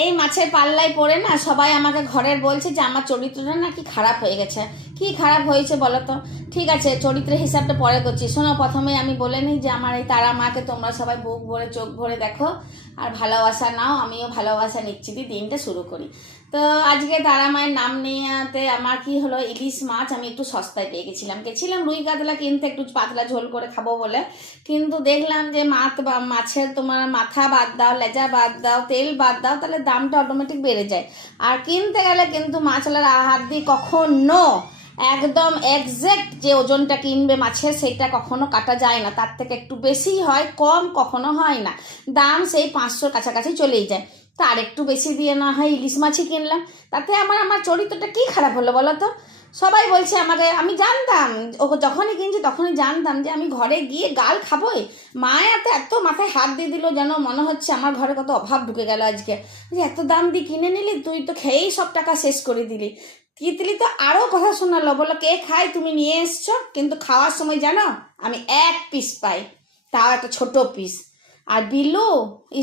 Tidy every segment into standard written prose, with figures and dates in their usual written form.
এই মাছের পাল্লায় পড়ে না সবাই আমাকে ঘরের বলছে যে আমার চরিত্রটা নাকি খারাপ হয়ে গেছে। কি খারাপ হয়েছে বলো তো? ঠিক আছে, চরিত্রের হিসাবটা পরে করছি। শোনো, প্রথমে আমি বলে নিই যে আমার এই তারা মাকে তোমরা সবাই বুক ভরে চোখ ভরে দেখো আর ভালোবাসা নাও। আমিও ভালোবাসা নিচ্ছি, দিনটা শুরু করি। তো আজকে তারা মায়ের নাম নিয়েতে আমার কি হলো, ইলিশ মাছ আমি একটু সস্তায় পেয়ে গেছিলাম রুই কাতলা কিনতে, একটু পাতলা ঝোল করে খাবো বলে। কিন্তু দেখলাম যে মাছের তোমার মাথা বাদ দাও, লেজা বাদ দাও, তেল বাদ দাও, তাহলে দামটা অটোমেটিক বেড়ে যায়। আর কিনতে গেলে কিন্তু মাছওয়ালার হাত দিয়ে কখনো একদম এক্সাক্ট যে ওজনটা কিনবে মাছের সেটা কখনো কাটা যায় না, তার থেকে একটু বেশি হয়, কম কখনো হয় না। দাম সেই 500 কাছাকাছি চলেই যায়। তা আর একটু বেশি দিয়ে না হয় ইলিশ মাছই কিনলাম। তাতে আমার চরিত্রটা কি খারাপ হলো বলো তো? সবাই বলছে আমাকে, আমি জানতাম ও যখনই কিনছি তখনই জানতাম যে আমি ঘরে গিয়ে গাল খাবোই। মায়ের তো এত মাথায় হাত দিয়ে দিল, যেন মনে হচ্ছে আমার ঘরে কত অভাব ঢুকে গেল আজকে। যে এত দাম দিয়ে কিনে নিলি, তুই তো খেয়েই সব টাকা শেষ করে দিলি। তিতলি তো আরও কথা শোনালো, বললো কে খায়, তুমি নিয়ে এসছো, কিন্তু খাওয়ার সময় জানো আমি 1 পিস পাই, তাও একটা ছোট পিস। আর বিলু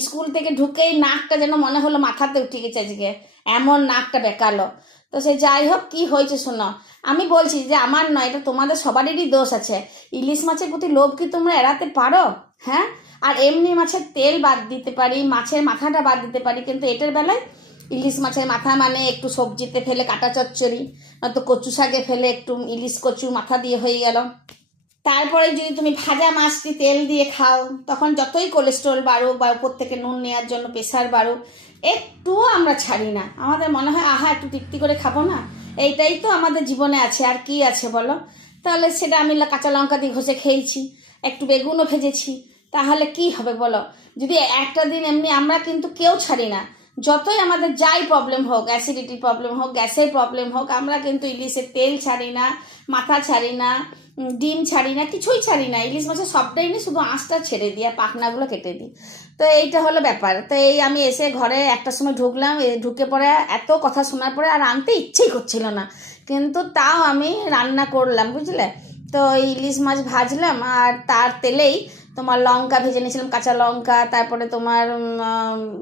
স্কুল থেকে ঢুকেই নাকটা যেন মনে হলো মাথাতে উঠে গেছে আজকে, এমন নাকটা বেঁকালো। তো সে যাই হোক, কি হয়েছে শোনো, আমি বলছি যে আমার নয়, এটা তোমাদের সবারই দোষ আছে। ইলিশ মাছের প্রতি লোভ কি তোমরা এড়াতে পারো? হ্যাঁ, আর এমনি মাছের তেল বাদ দিতে পারি, মাছের মাথাটা বাদ দিতে পারি, কিন্তু এটার বেলায় ইলিশ মাছের মাথা মানে একটু সবজিতে ফেলে কাটা চচ্চড়ি, নয়তো কচু শাকে ফেলে একটু ইলিশ কচু মাথা দিয়ে হয়ে গেল। তারপরে যদি তুমি ভাজা মাছটি তেল দিয়ে খাও, তখন যতই কোলেস্ট্রল বাড়ুক বা উপর থেকে নুন নেওয়ার জন্য প্রেশার বাড়ুক, একটুও আমরা ছাড়ি না। আমাদের মনে হয় আহা একটু তৃপ্তি করে খাবো না, এইটাই তো আমাদের জীবনে আছে, আর কি আছে বলো? তাহলে সেটা আমি কাঁচা লঙ্কা দিয়ে ঘষে খেয়েছি, একটু বেগুনও ভেজেছি, তাহলে কি হবে বলো? যদি একটা দিন এমনি, আমরা কিন্তু কেউ ছাড়ি না। যতই আমাদের যাই প্রবলেম হোক, অ্যাসিডিটির প্রবলেম হোক, গ্যাসের প্রবলেম হোক, আমরা কিন্তু ইলিশের তেল ছাড়ি না, মাথা ছাড়ি না, ডিম ছাড়ি না, কিছুই ছাড়ি না। ইলিশ মাছের সবটাই নিয়ে শুধু আঁশটা ছেড়ে দিই আর পাখনাগুলো কেটে দিই। তো এইটা হলো ব্যাপার। তো এই আমি এসে ঘরে একটার সময় ঢুকলাম, ঢুকে পরে এত কথা শোনার পরে আর আনতে ইচ্ছেই করছিল না, কিন্তু তাও আমি রান্না করলাম, বুঝলে? তো ইলিশ মাছ ভাজলাম আর তার তেলেই তোমার লঙ্কা ভেজে নিয়েছিলাম, কাঁচা লঙ্কা, তারপরে তোমার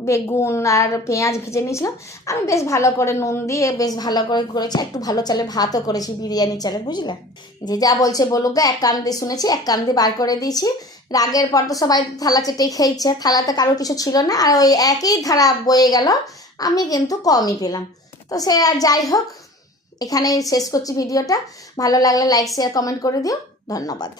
বেগুন আর পেঁয়াজ ভেজে নিয়েছিলাম। আমি বেশ ভালো করে নুন দিয়ে বেশ ভালো করে করেছি, একটু ভালো চালে ভাতও করেছি, বিরিয়ানি চালে, বুঝলে? যে যা বলছে বলুক, এক কান দিয়ে শুনেছি, এক কান দিয়ে বার করে দিয়েছি। রাগের পর তো সবাই থালা চেটেই খেয়েছে, থালাতে কারো কিছু ছিল না, আর ওই একই ধারা বয়ে গেল, আমি কিন্তু কমই পেলাম। তো সে আর যাই হোক, এখানেই শেষ করছি ভিডিওটা। ভালো লাগলে লাইক শেয়ার কমেন্ট করে দিও। ধন্যবাদ।